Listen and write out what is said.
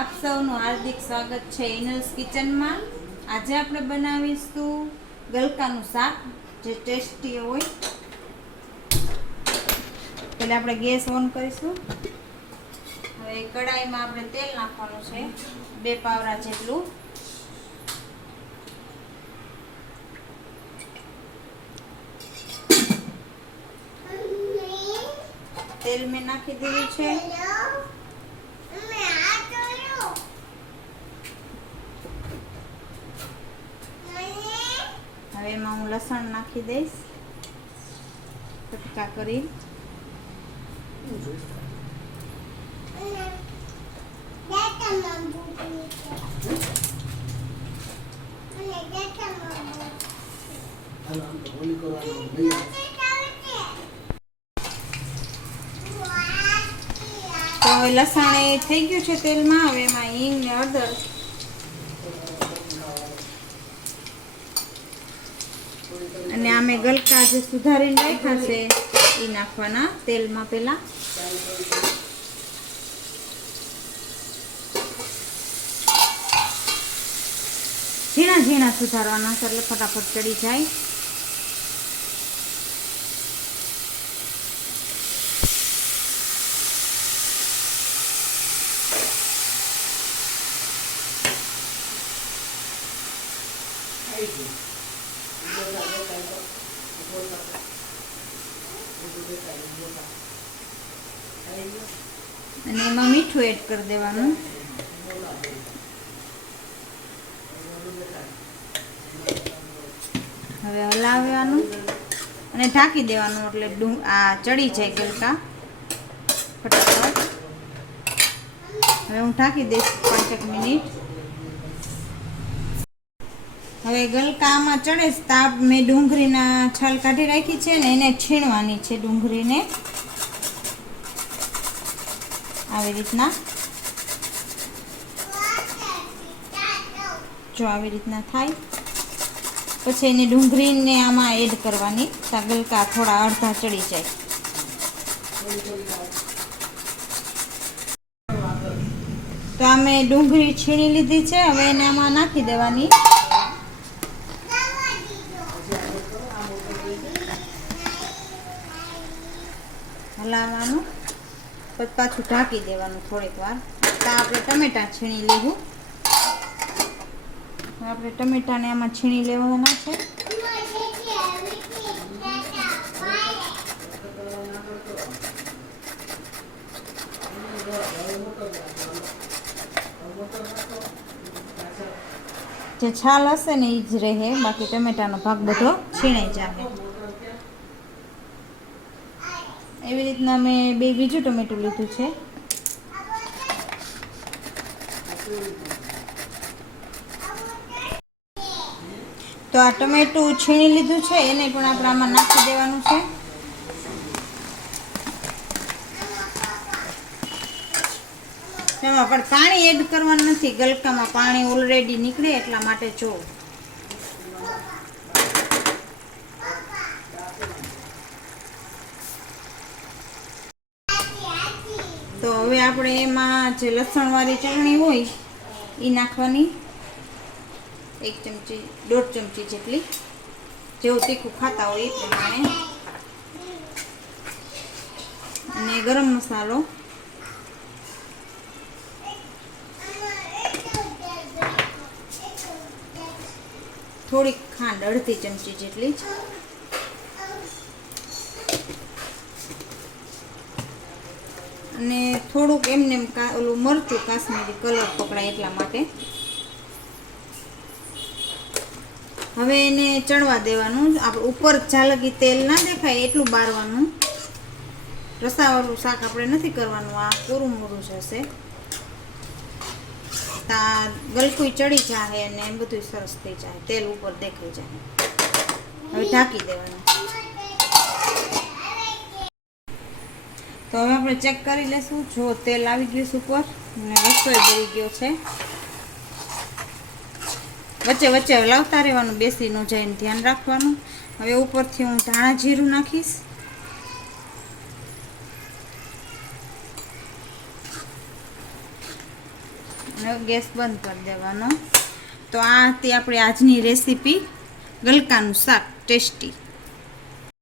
આપ સૌનું હાર્દિક સ્વાગત છે ઇનલ્સ કિચનમાં। આજે આપણે બનાવીશું ગલકાનું શાક જે ટેસ્ટી હોય। પહેલા આપણે ગેસ ઓન કરીશું। હવે કડાઈમાં આપણે તેલ નાખવાનું છે 2 પાવડા જેટલું। તેલ મેં નાખી દીધું છે। હવે એમાં હું લસણ નાખી દઈશ કટકા કરી। તો હવે લસણ એ થઈ ગયું છે તેલમાં। હવે એમાં હિંગ ને હળદર અને આમે ગલકા જે સુધારીને રાખ્યા છે એ નાખવાના તેલમાં પહેલા। ઝીણા ઝીણા સુધારવાના એટલે ફટાફટ ચડી જાય। અને એમાં મીઠું એડ કરી દેવાનું। હવે હલાવવાનું અને ઢાંકી દેવાનું એટલે આ ચડી જાય ગલકા ફટાફટ। હવે હું ઢાંકી દઈશ 5 મિનિટ। હવે ગલકા આમાં ચડે તો મેં ડુંગળીના છાલ કાઢી રાખી છે ને એને છીણવાની છે ડુંગળીને આવી રીતના। જો આવી રીતના થાય પછી એની ડુંગળીને આમાં એડ કરવાની તો ગલકા થોડા અડધા ચડી જાય। તો આ મેં ડુંગળી છીણી લીધી છે। હવે એને આમાં નાખી દેવાની। હલાવવાનું પછી પાછું ઢાંકી દેવાનું થોડીક વાર। તો આપણે ટમેટા છીણી લેવું। આપણે ટમેટાને આમાં છીણી લેવાના છે। જે છાલ હશે ને એ જ રહે, બાકી ટમેટાનો ભાગ બધો છીણાઈ જાય। એવી રીતના મેં બીજું ટમેટું લીધું છે। તો આ ટમેટું છીણી લીધું છે એને પણ આપણે આમાં નાખી દેવાનું છે। એમાં પણ પાણી એડ કરવાનું નથી, ગલકામાં પાણી ઓલરેડી નીકળે એટલા માટે। જો તો હવે આપણે એમાં જે લસણવાળી ચટણી હોય એ નાખવાની 1 ચમચી 1.5 ચમચી જેટલી, જેવું તીખું ખાતા હોય એ પ્રમાણે। અને ગરમ મસાલો થોડીક ખાંડ 1/2 ચમચી જેટલી જ। અને થોડુંક એમને ઓલું મરચું કાશ્મીરી કલર પકડાય એટલા માટે। હવે એને ચડવા દેવાનું। આપણે ઉપર ઝાલકી તેલ ના દેખાય એટલું બારવાનું। રસાવાળું શાક આપણે નથી કરવાનું, આ પૂરું મોરું જ હશે। તા ગલકું ચડી જાય અને બધું સરસ થઈ જાય, તેલ ઉપર દેખાઈ જાય। હવે ઢાંકી દેવાનું। તો હવે આપણે ચેક કરી લેશું। જો તેલ આવી ગયું છે ઉપર અને રસોઈ બળી ગયો છે। વચ્ચે વચ્ચે હલાવતા રહેવાનું, બેસી ન જાય ને ધ્યાન રાખવાનું। હવે ઉપરથી હું ધાણા જીરું નાખીશ। અને ગેસ બંધ કરી દેવાનો. તો આ હતી આપણી આજની રેસીપી ગલકાનું શાક ટેસ્ટી.